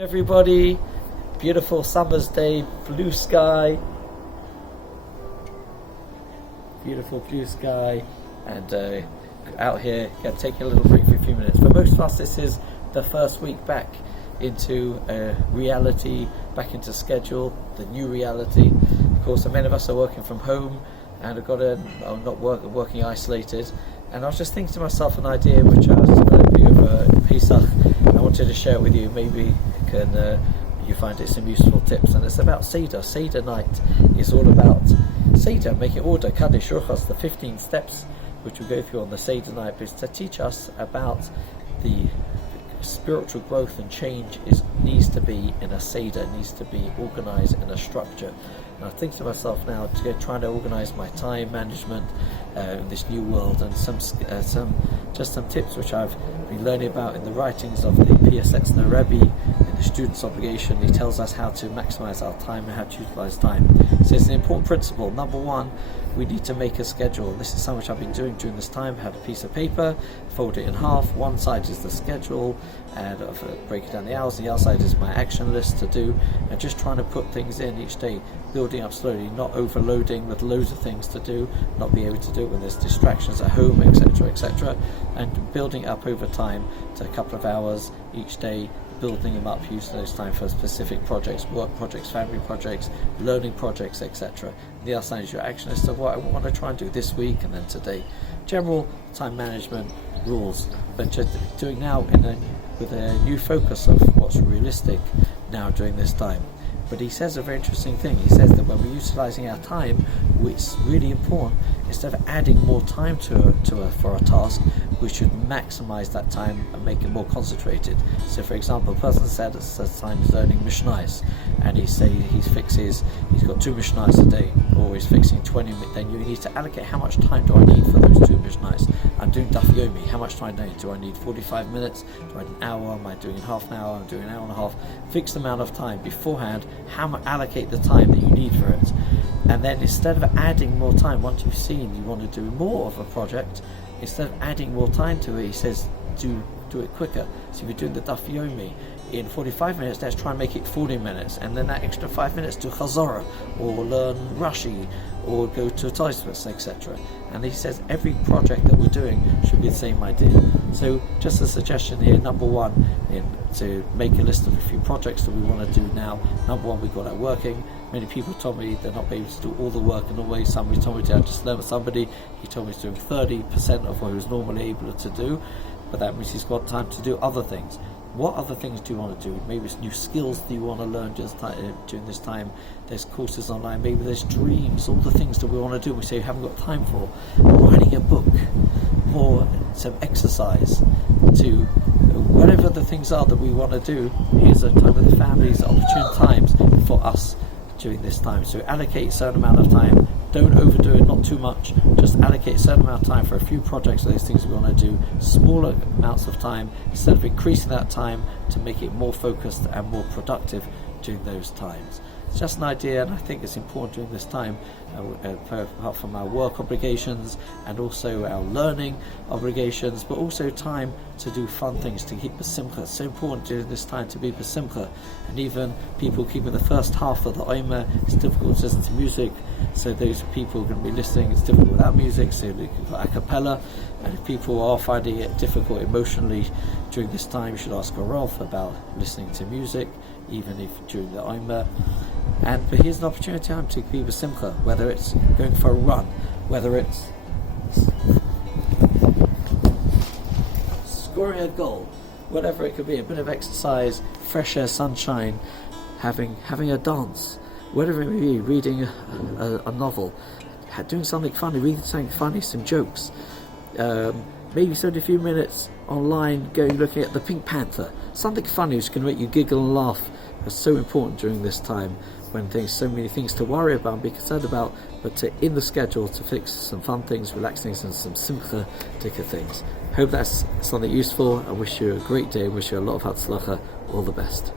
Everybody, beautiful summer's day, blue sky, beautiful blue sky, and out here, taking a little break for a few minutes. For most of us, this is the first week back into reality, back into schedule, the new reality. Of course, many of us are working from home and are not working isolated. And I was just thinking to myself an idea which I was developing over Pesach. I wanted to share it with you. Maybe you find it some useful tips. And it's about Seder. Seder night is all about Seder, making order, Kaddish, Ruchos, the 15 steps which we go through on the Seder night, is to teach us about the spiritual growth and change needs to be in a Seder, needs to be organised in a structure. And I think to myself now, trying to organise my time management in this new world, and some tips which I've been learning about in the writings of the PSX Rebbe in the Student's Obligation. He tells us how to maximise our time and how to utilise time. So it's an important principle. Number one, we need to make a schedule. This is something which I've been doing during this time. I have a piece of paper, fold it in half. One side is the schedule, and break it down the hours. The other side is my action list to do, and just trying to put things in each day, building up slowly, not overloading with loads of things to do, not being able to do it when there's distractions at home, etc., and building up over time to a couple of hours each day, building them up, using those time for specific projects, work projects, family projects, learning projects, etc. The other side is your action list of what I want to try and do this week and then today. General time management rules, but just doing now with a new focus of what's realistic now during this time. But he says a very interesting thing. He says that when we're utilising our time, which is really important, instead of adding more time for a task, we should maximise that time and make it more concentrated. So, for example, a person said at time is learning Mishnayos, and he's got 2 Mishnayos a day, or he's fixing 20. Then you need to allocate how much time do I need for those 2 Mishnayos. I'm doing Daf Yomi. How much time do I need? 45 minutes? Do I need an hour? Am I doing half an hour? I'm doing an hour and a half. Fixed amount of time beforehand. Allocate the time that you need for it, and then instead of adding more time, once you've seen you want to do more of a project, instead of adding more time to it, he says do it quicker. So if you're doing the Daf Yomi in 45 minutes, let's try and make it 40 minutes, and then that extra 5 minutes to Chazorah, or learn Rashi, or go to a Tosfos, etc. And he says every project that we're doing should be the same idea. So just a suggestion here, number one, to make a list of a few projects that we want to do now. Number one, we got that working. Many people told me they're not able to do all the work in a way. Somebody told me I just learned with somebody, he told me he's doing 30% of what he was normally able to do, but that means he's got time to do other things. What other things do you want to do? Maybe it's new skills that you want to learn during this time. There's courses online. Maybe there's dreams, all the things that we want to do we say we haven't got time for. Writing a book, or some exercise, to whatever the things are that we want to do. Here's a time with the families, opportune times for us during this time. So allocate a certain amount of time. Don't overdo it, not too much. Just allocate a certain amount of time for a few projects, those things we want to do, smaller amounts of time, instead of increasing that time to make it more focused and more productive during those times. It's just an idea, and I think it's important during this time, apart from our work obligations and also our learning obligations, but also time to do fun things, to keep besimcha. It's so important during this time to be besimcha. And even people keeping the first half of the Omer, it's difficult to listen to music, so those people are going to be listening, it's difficult without music, so they can go a cappella. And if people are finding it difficult emotionally during this time, you should ask a Rolf about listening to music, even if during the Omer. But here's an opportunity to be with Simcha, whether it's going for a run, whether it's scoring a goal, whatever it could be, a bit of exercise, fresh air, sunshine, having a dance, whatever it may be, reading a novel, doing something funny, reading something funny, some jokes, maybe spend a few minutes online looking at the Pink Panther, something funny which can make you giggle and laugh. It's so important during this time when there's so many things to worry about and be concerned about, but in the schedule to fix some fun things, relax things, and some simcha ticker things. Hope that's something useful. I wish you a great day. I wish you a lot of hatzlacha. All the best.